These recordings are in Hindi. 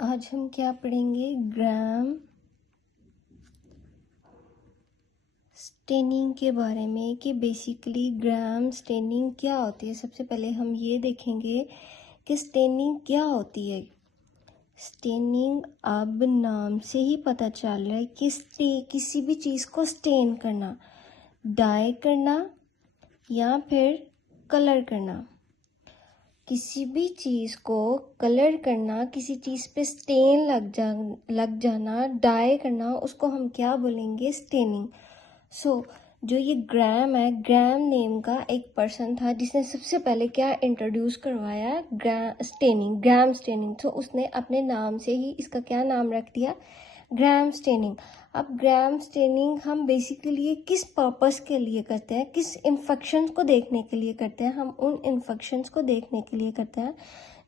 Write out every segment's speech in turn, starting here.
आज हम क्या पढ़ेंगे? ग्राम स्टेनिंग के बारे में कि बेसिकली ग्राम स्टेनिंग क्या होती है। सबसे पहले हम ये देखेंगे कि स्टेनिंग क्या होती है। स्टेनिंग अब नाम से ही पता चल रहा है कि किसी भी चीज़ को स्टेन करना, डाई करना या फिर कलर करना। किसी भी चीज़ को कलर करना, किसी चीज़ पे स्टेन लग जाना, डाई करना, उसको हम क्या बोलेंगे? स्टेनिंग। जो ये ग्राम है, ग्राम नेम का एक पर्सन था जिसने सबसे पहले क्या इंट्रोड्यूस करवाया? Gram staining. उसने अपने नाम से ही इसका क्या नाम रख दिया? Gram staining. अब ग्राम स्टेनिंग हम बेसिकली ये किस पर्पस के लिए करते हैं? किस इन्फेक्शंस को देखने के लिए करते हैं? हम उन इन्फेक्शंस को देखने के लिए करते हैं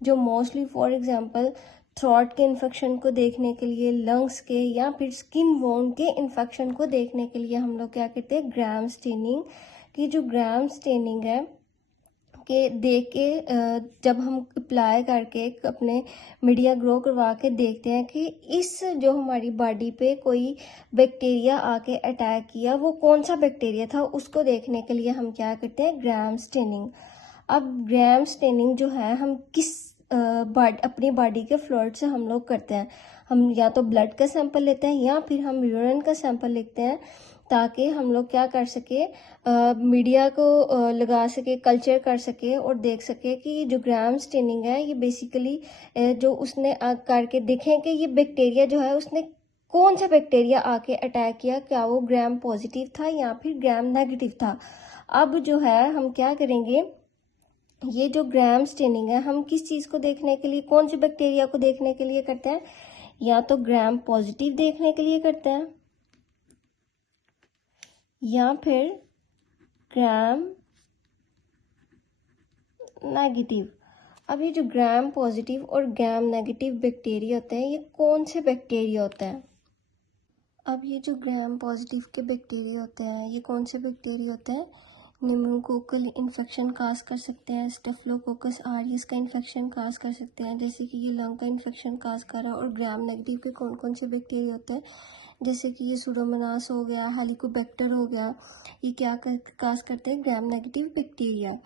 जो मोस्टली फॉर एग्जांपल थ्रोट के इन्फेक्शन को देखने के लिए, लंग्स के या फिर स्किन वोंड के इन्फेक्शन को देखने के लिए हम लोग क्या करते हैं? ग्राम स्टेनिंग की जो ग्राम स्टेनिंग है के देख के जब हम अप्लाई करके अपने मीडिया ग्रो करवा के देखते हैं कि इस जो हमारी बॉडी पे कोई बैक्टीरिया आके अटैक किया, वो कौन सा बैक्टीरिया था, उसको देखने के लिए हम क्या करते हैं? Gram staining. अब ग्राम स्टेनिंग जो है हम किस अपनी बॉडी के फ्लूइड से हम लोग करते हैं। हम या तो ब्लड का सैंपल लेते हैं या फिर हम यूरिन का सैंपल लेते हैं ताकि हम लोग क्या कर सके, मीडिया को लगा सके, कल्चर कर सके और देख सके कि जो ग्राम स्टेनिंग है ये बेसिकली जो उसने करके देखें कि ये बैक्टीरिया जो है उसने कौन सा बैक्टीरिया आके अटैक किया, क्या वो ग्राम पॉजिटिव था या फिर ग्राम नेगेटिव था। अब जो है हम क्या करेंगे, ये जो ग्राम स्टेनिंग है हम किस चीज़ को देखने के लिए, कौन से बैक्टीरिया को देखने के लिए करते हैं? या तो ग्राम पॉजिटिव देखने के लिए करते हैं या फिर ग्राम नेगेटिव। अब ये जो ग्राम पॉजिटिव और ग्राम नेगेटिव बैक्टीरिया होते हैं, ये कौन से बैक्टीरिया होते हैं? अब ये जो ग्राम पॉजिटिव के बैक्टीरिया होते हैं, ये कौन से बैक्टीरिया होते हैं? निमोकोकल इन्फेक्शन काज कर सकते हैं, स्टेफिलोकोकस ऑरियस का इन्फेक्शन काज कर सकते हैं, जैसे कि ये लंग का इन्फेक्शन काज कर रहा है। और ग्राम नेगेटिव के कौन कौन से बैक्टीरिया होते हैं? जैसे कि ये सूडोमोनास हो गया, हेलिकोबैक्टर हो गया, ये क्या काज करते हैं? ग्राम नेगेटिव बैक्टीरिया।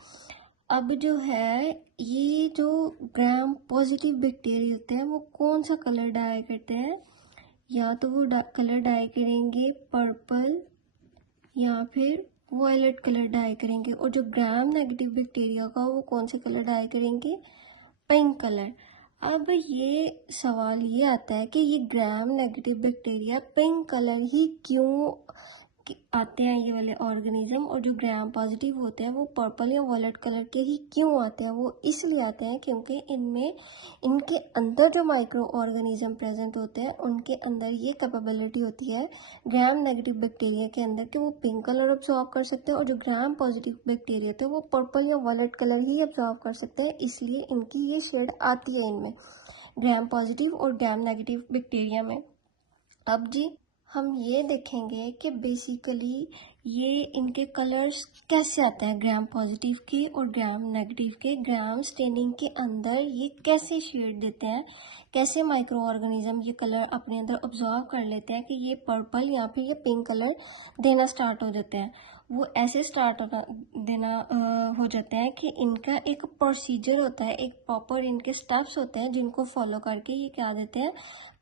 अब जो है ये जो ग्राम पॉजिटिव बैक्टीरिया होते हैं वो कौन सा कलर डाई करते हैं? या तो वो कलर डाई करेंगे पर्पल या फिर वायलेट कलर डाई करेंगे। और जो ग्राम नेगेटिव बैक्टीरिया का वो कौन से कलर डाई करेंगे? Pink colour. अब ये सवाल ये आता है कि ये gram negative bacteria pink colour ही क्यों आते हैं, ये वाले ऑर्गेनिज्म, और जो ग्राम पॉजिटिव होते हैं वो पर्पल या वॉयलेट कलर के ही क्यों आते हैं? वो इसलिए आते हैं क्योंकि इनके अंदर जो माइक्रो ऑर्गेनिज्म प्रेजेंट होते हैं उनके अंदर ये कैपेबिलिटी होती है ग्राम नेगेटिव बैक्टीरिया के अंदर कि वो पिंक कलर ऑब्जॉर्व कर सकते हैं, और जो ग्राम पॉजिटिव बैक्टीरिया होते हैं वो पर्पल या वॉयलेट कलर ही ऑब्जॉर्व कर सकते हैं। इसलिए इनकी ये शेड आती है इनमें, ग्राम पॉजिटिव और ग्राम नेगेटिव बैक्टीरिया में। अब जी हम ये देखेंगे कि बेसिकली ये इनके कलर्स कैसे आते हैं, ग्राम पॉजिटिव के और ग्राम नेगेटिव के। ग्राम स्टेनिंग के अंदर ये कैसे शेड देते हैं, कैसे माइक्रो ऑर्गेनिज्म ये कलर अपने अंदर ऑब्जॉर्व कर लेते हैं कि ये पर्पल या फिर ये पिंक कलर देना स्टार्ट हो जाते हैं। वो ऐसे स्टार्ट देना हो जाते हैं कि इनका एक प्रोसीजर होता है, एक प्रॉपर इनके स्टेप्स होते हैं जिनको फॉलो करके ये क्या देते हैं?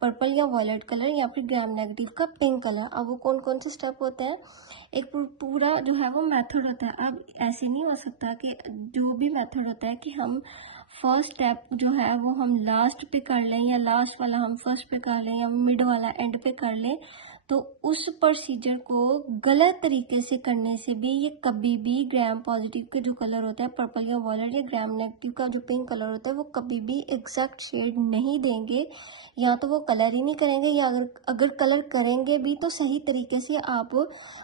पर्पल या वॉयलेट कलर या फिर ग्राम नेगेटिव का पिंक कलर। अब वो कौन कौन से स्टेप होते हैं? एक पूरा जो है वो मेथड होता है। अब ऐसे नहीं हो सकता कि जो भी मेथड होता है कि हम फर्स्ट स्टेप जो है वो हम लास्ट पे कर लें या लास्ट वाला हम फर्स्ट पे कर लें या मिड वाला एंड पे कर लें, तो उस प्रोसीजर को गलत तरीके से करने से भी ये कभी भी ग्राम पॉजिटिव के जो कलर होता है पर्पल या वॉयलेट, या ग्राम नेगेटिव का जो पिंक कलर होता है वो कभी भी एग्जैक्ट शेड नहीं देंगे, या तो वो कलर ही नहीं करेंगे, या अगर कलर करेंगे भी तो सही तरीके से आप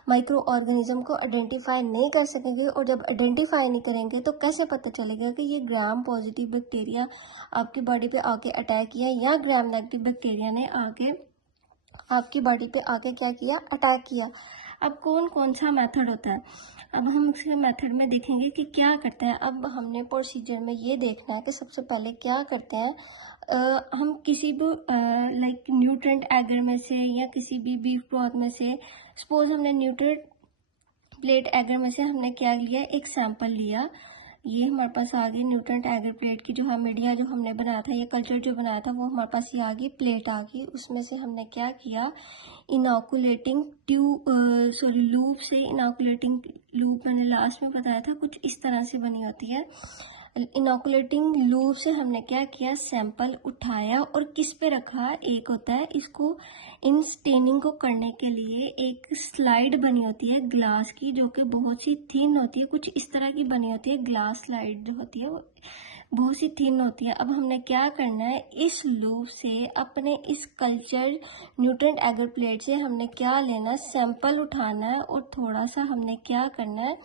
माइक्रो ऑर्गेनिज्म को आइडेंटिफाई नहीं कर सकेंगे। और जब आइडेंटिफाई नहीं करेंगे तो कैसे पता चलेगा कि ये ग्राम पॉजिटिव बैक्टीरिया आपकी बॉडी पे आके अटैक किया या ग्राम नेगेटिव बैक्टीरिया ने आके आपकी बॉडी पे आके क्या किया? अटैक किया। अब कौन कौन सा मेथड होता है? अब हम इसके मेथड में देखेंगे कि क्या करते हैं। अब हमने प्रोसीजर में ये देखना है कि सबसे पहले क्या करते हैं, हम किसी भी लाइक न्यूट्रेंट एगर में से या किसी भी बीफ ब्रॉथ में से, सपोज हमने न्यूट्रेंट प्लेट एगर में से हमने क्या लिया, एक सैंपल लिया, ये हमारे पास आ गई न्यूट्रेंट एगर प्लेट की जो है मीडिया जो हमने बनाया था, ये कल्चर जो बनाया था वो हमारे पास ये आ गई, प्लेट आ गई। उसमें से हमने क्या किया, इनोकुलेटिंग लूप से, इनोकुलेटिंग लूप मैंने लास्ट में बताया था कुछ इस तरह से बनी होती है। इनोकुलेटिंग लूप से हमने क्या किया, सैंपल उठाया और किस पे रखा, एक होता है इसको इन स्टेनिंग को करने के लिए एक स्लाइड बनी होती है ग्लास की, जो कि बहुत सी थिन होती है, कुछ इस तरह की बनी होती है, ग्लास स्लाइड जो होती है वो बहुत सी थिन होती है। अब हमने क्या करना है, इस लूप से अपने इस कल्चर न्यूट्रेंट एगर प्लेट से हमने क्या लेना है, सैंपल उठाना है और थोड़ा सा हमने क्या करना है,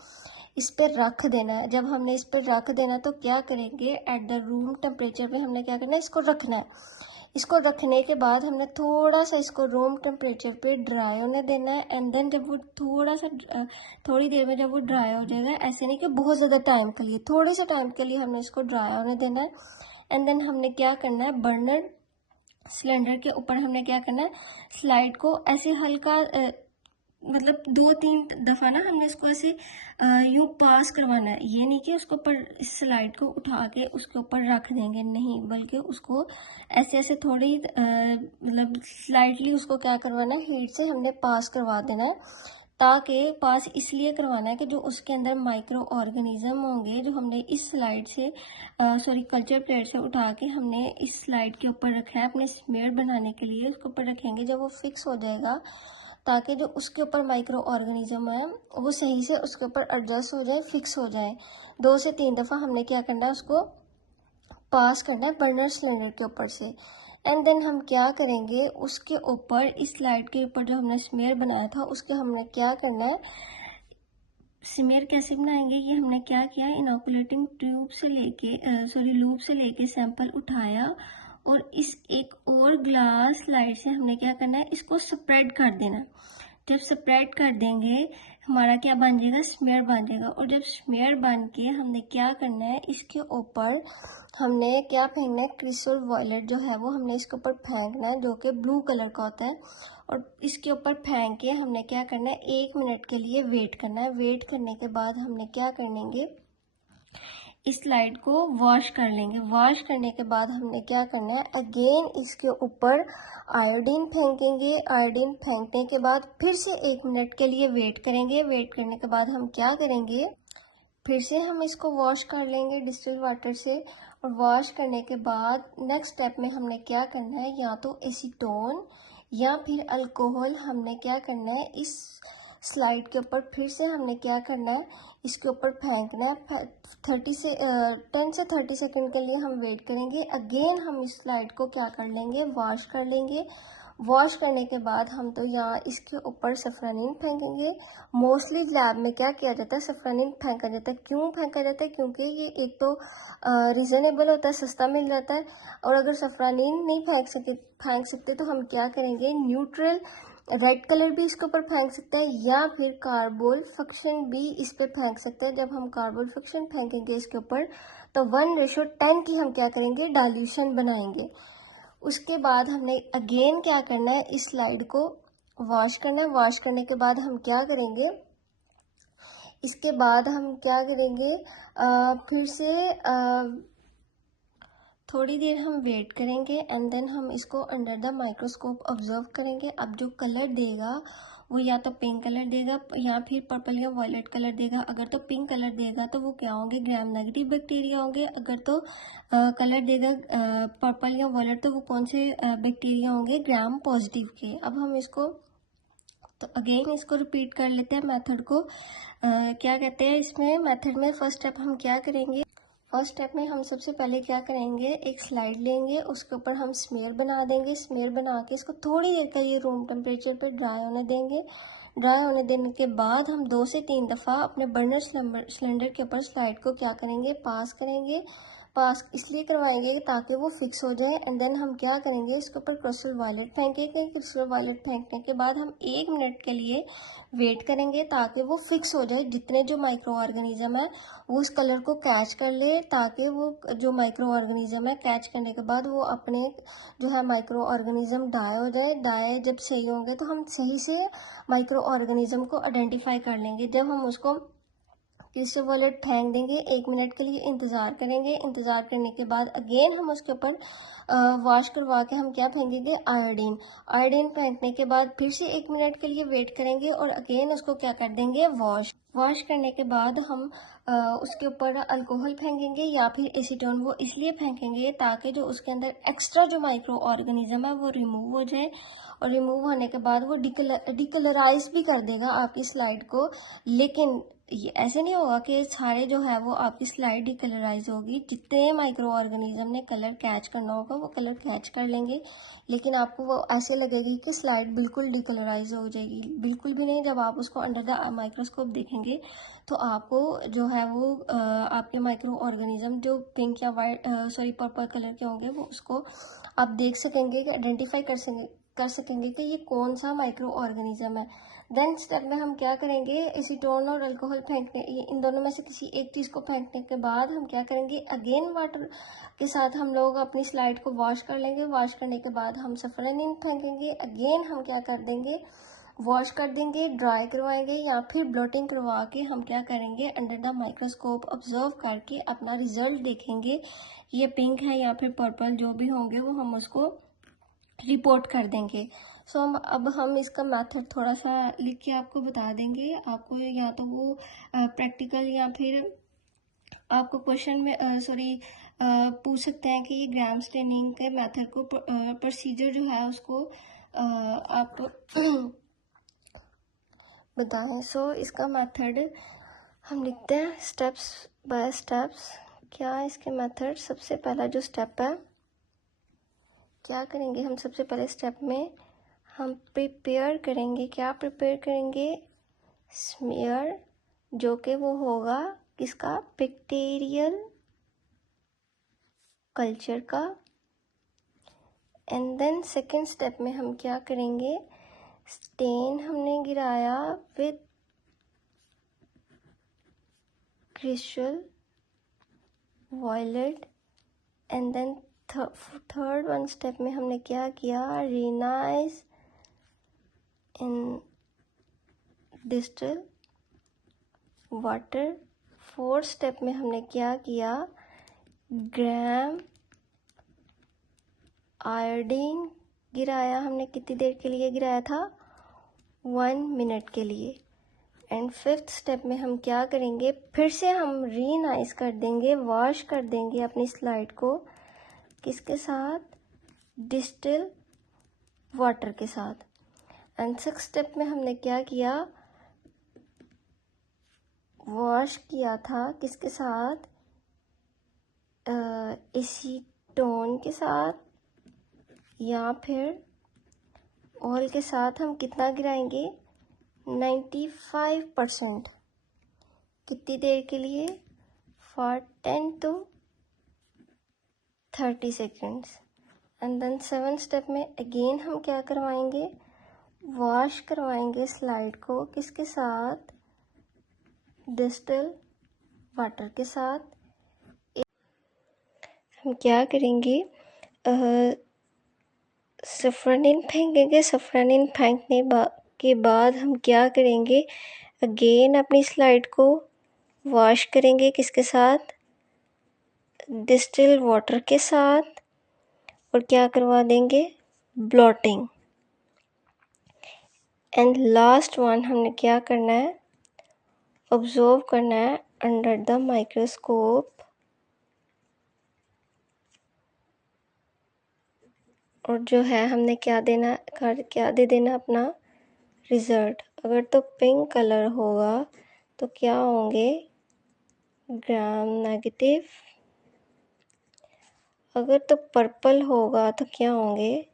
इस पर रख देना है। जब हमने इस पर रख देना तो क्या करेंगे, एट द रूम टेम्परेचर पे हमने क्या करना है, इसको रखना है। इसको रखने के बाद हमने थोड़ा सा इसको रूम टेम्परेचर पे ड्राई होने देना है। एंड देन जब वो थोड़ी देर में जब वो ड्राई हो जाएगा, ऐसे नहीं कि बहुत ज़्यादा टाइम के लिए, थोड़े से टाइम के लिए हमने इसको ड्राई होने देना है। एंड देन हमने क्या करना है, बर्नर सिलेंडर के ऊपर हमने क्या करना है, स्लाइड को ऐसे हल्का मतलब 2-3 दफ़ा ना हमने इसको ऐसे यूँ पास करवाना है। ये नहीं कि उसके ऊपर इस स्लाइड को उठा के उसके ऊपर रख देंगे, नहीं, बल्कि उसको ऐसे ऐसे थोड़ी मतलब स्लाइटली उसको क्या करवाना है, हीट से हमने पास करवा देना है। ताकि पास इसलिए करवाना है कि जो उसके अंदर माइक्रो ऑर्गेनिज्म होंगे, जो हमने इस स्लाइड से कल्चर प्लेट से उठा के हमने इस स्लाइड के ऊपर रखा है अपने स्मेयर बनाने के लिए, उसके ऊपर रखेंगे। जब वो फिक्स हो जाएगा, ताकि जो उसके ऊपर माइक्रो ऑर्गेनिज्म है वो सही से उसके ऊपर एडजस्ट हो जाए, फिक्स हो जाए। 2 से 3 दफ़ा हमने क्या करना है, उसको पास करना है बर्नर सिलेंडर के ऊपर से। एंड देन हम क्या करेंगे, उसके ऊपर इस स्लाइड के ऊपर जो हमने स्मेयर बनाया था उसके हमने क्या करना है, स्मेयर कैसे बनाएंगे, ये हमने क्या किया, इनोकुलेटिंग ट्यूब से लेके लूप से लेके सैंपल उठाया और इस एक और ग्लास स्लाइड से हमने क्या करना है, इसको स्प्रेड कर देना। जब स्प्रेड कर देंगे हमारा क्या बन जाएगा, स्मेयर बन जाएगा। और जब स्मेयर बन के हमने क्या करना है, इसके ऊपर हमने क्या फेंकना है, क्रिस्टल वॉयलेट जो है वो हमने इसके ऊपर फेंकना है, जो कि ब्लू कलर का होता है। और इसके ऊपर फेंक के हमने क्या करना है, 1 मिनट के लिए वेट करना है। वेट करने के बाद हमने क्या करेंगे, इस स्लाइड को वॉश कर लेंगे। वॉश करने के बाद हमने क्या करना है, अगेन इसके ऊपर आयोडीन फेंकेंगे। आयोडीन फेंकने के बाद फिर से 1 मिनट के लिए वेट करेंगे। वेट करने के बाद हम क्या करेंगे, फिर से हम इसको वॉश कर लेंगे डिस्टिल वाटर से। और वॉश करने के बाद नेक्स्ट स्टेप में हमने क्या करना है, या तो एसीटोन या फिर अल्कोहल हमने क्या करना है, इस स्लाइड के ऊपर फिर से हमने क्या करना है, इसके ऊपर फेंकना है। 10 से 30 सेकंड के लिए हम वेट करेंगे। अगेन हम इस स्लाइड को क्या कर लेंगे, वॉश कर लेंगे। वॉश करने के बाद हम तो यहाँ इसके ऊपर सफ्रानिन फेंकेंगे। मोस्टली लैब में क्या किया जाता है, सफ्रानिन फेंका जाता है। क्यों फेंका जाता है, क्योंकि ये एक तो रिजनेबल होता है, सस्ता मिल जाता है। और अगर सफ्रानिन नहीं फेंक सकते तो हम क्या करेंगे, न्यूट्रल रेड कलर भी इसके ऊपर फेंक सकते हैं, या फिर कार्बोल फिक्शन भी इस पर फेंक सकते हैं। जब हम कार्बोल फिक्शन फेंकेंगे इसके ऊपर तो 1:10 की हम क्या करेंगे, डाइल्यूशन बनाएंगे। उसके बाद हमने अगेन क्या करना है, इस स्लाइड को वॉश करना है। वॉश करने के बाद हम क्या करेंगे, इसके बाद हम क्या करेंगे, फिर से थोड़ी देर हम वेट करेंगे। एंड देन हम इसको अंडर द माइक्रोस्कोप ऑब्जर्व करेंगे। अब जो कलर देगा वो या तो पिंक कलर देगा या फिर पर्पल या वॉयलेट कलर देगा। अगर तो पिंक कलर देगा तो वो क्या होंगे, ग्राम नेगेटिव बैक्टीरिया होंगे। अगर तो कलर देगा पर्पल या वॉयलेट तो वो कौन से बैक्टीरिया होंगे, ग्राम पॉजिटिव के। अब हम इसको तो अगेन इसको रिपीट कर लेते हैं मेथड को। क्या कहते हैं इसमें मेथड में, फर्स्ट स्टेप हम क्या करेंगे, फर्स्ट स्टेप में हम सबसे पहले क्या करेंगे, एक स्लाइड लेंगे, उसके ऊपर हम स्मेयर बना देंगे। स्मेयर बना के इसको थोड़ी देर के लिए रूम टेम्परेचर पे ड्राई होने देंगे। ड्राई होने देने के बाद हम 2 से 3 दफ़ा अपने बर्नर सिलेंडर के ऊपर स्लाइड को क्या करेंगे, पास करेंगे। पास इसलिए करवाएंगे ताकि वो फिक्स हो जाए। एंड देन हम क्या करेंगे, इसके ऊपर क्रिस्टल वायलेट फेंकेंगे। क्रिस्टल वायलेट फेंकने के बाद हम 1 मिनट के लिए वेट करेंगे ताकि वो फिक्स हो जाए, जितने जो माइक्रो ऑर्गेनिज्म है वो उस कलर को कैच कर ले, ताकि वो जो माइक्रो ऑर्गेनिज्म है कैच करने के बाद वो अपने जो है माइक्रो ऑर्गेनिज्म डाई हो जाए। डाई जब सही होंगे तो हम सही से माइक्रो ऑर्गेनिज्म को आइडेंटिफाई कर लेंगे। जब हम उसको क्रिस्टल वायलेट फेंक देंगे, 1 मिनट के लिए इंतज़ार करेंगे। इंतज़ार करने के बाद अगेन हम उसके ऊपर वॉश करवा के हम क्या फेंकेंगे, आयोडीन। आयोडीन फेंकने के बाद फिर से 1 मिनट के लिए वेट करेंगे और अगेन उसको क्या कर देंगे, वॉश करने के बाद हम उसके ऊपर अल्कोहल फेंकेंगे या फिर एसीटोन। वो इसलिए फेंकेंगे ताकि जो उसके अंदर एक्स्ट्रा जो माइक्रो ऑर्गेनिज्म है वो रिमूव हो जाए, और रिमूव होने के बाद वो डिकलराइज भी कर देगा आपकी स्लाइड को। लेकिन ये ऐसे नहीं होगा कि सारे जो है वो आपकी स्लाइड डिकलराइज होगी। जितने माइक्रो ऑर्गेनिज्म ने कलर कैच करना होगा वो कलर कैच कर लेंगे, लेकिन आपको वो ऐसे लगेगी कि स्लाइड बिल्कुल डिकलराइज हो जाएगी। बिल्कुल भी नहीं। जब आप उसको अंडर द माइक्रोस्कोप देखेंगे तो आपको जो है वो आपके माइक्रो ऑर्गेनिज्म जो पिंक या वाइट पर्पल कलर के होंगे वो उसको आप देख सकेंगे, कि आइडेंटिफाई कर सकेंगे कि ये कौन सा माइक्रो ऑर्गेनिज्म है। देन स्टेप में हम क्या करेंगे, एसीटोन और अल्कोहल फेंकने, इन दोनों में से किसी एक चीज़ को फेंकने के बाद हम क्या करेंगे, अगेन वाटर के साथ हम लोग अपनी स्लाइड को वॉश कर लेंगे। वॉश करने के बाद हम सफरनिन फेंकेंगे। अगेन हम क्या कर देंगे, वॉश कर देंगे, ड्राई करवाएंगे या फिर ब्लोटिंग करवा के हम क्या करेंगे, अंडर द माइक्रोस्कोप ऑब्जर्व करके अपना रिजल्ट देखेंगे। ये पिंक है या फिर पर्पल जो भी होंगे वो हम उसको रिपोर्ट कर देंगे। अब हम इसका मेथड थोड़ा सा लिख के आपको बता देंगे। आपको या तो वो प्रैक्टिकल या फिर आपको क्वेश्चन में पूछ सकते हैं कि ये ग्राम स्टेनिंग के मेथड को प्रोसीजर जो है उसको आप बताएं। इसका मेथड हम लिखते हैं स्टेप्स बाय स्टेप्स। क्या इसके मेथड, सबसे पहला जो स्टेप है, क्या करेंगे हम सबसे पहले स्टेप में हम प्रिपेयर करेंगे। क्या प्रिपेयर करेंगे, स्मीयर, जो कि वो होगा किसका, बैक्टीरियल कल्चर का। एंड देन सेकेंड स्टेप में हम क्या करेंगे, स्टेन हमने गिराया with crystal violet. And then third one step में हमने क्या किया, rinse in distil water. Fourth step में हमने क्या किया, ग्राम आयोडीन गिराया। हमने कितनी देर के लिए गिराया था, 1 मिनट के लिए। एंड फिफ्थ स्टेप में हम क्या करेंगे, फिर से हम रीनाइज कर देंगे, वॉश कर देंगे अपनी स्लाइड को, किसके साथ, डिस्टिल वाटर के साथ। एंड सिक्स्थ स्टेप में हमने क्या किया, वॉश किया था किसके साथ, एसीटोन के साथ या फिर ऑयल के साथ। हम कितना गिराएंगे, 95%। कितनी देर के लिए, for 10 to 30 seconds। And then seven step में अगेन हम क्या करवाएंगे, वॉश करवाएंगे स्लाइड को किसके साथ, डिस्टिल वाटर के साथ। हम क्या करेंगे, सफरनिन फेंकेंगे। सफरनिन फेंकने के बाद हम क्या करेंगे, अगेन अपनी स्लाइड को वॉश करेंगे किसके साथ, डिस्टिल वाटर के साथ, और क्या करवा देंगे, ब्लॉटिंग। एंड लास्ट वन हमने क्या करना है, ऑब्जर्व करना है अंडर द माइक्रोस्कोप, और जो है हमने क्या दे देना अपना रिजल्ट। अगर तो पिंक कलर होगा तो क्या होंगे, ग्राम नेगेटिव। अगर तो पर्पल होगा तो क्या होंगे,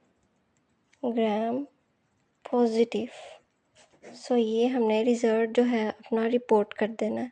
ग्राम पॉजिटिव। ये हमने रिजल्ट जो है अपना रिपोर्ट कर देना है।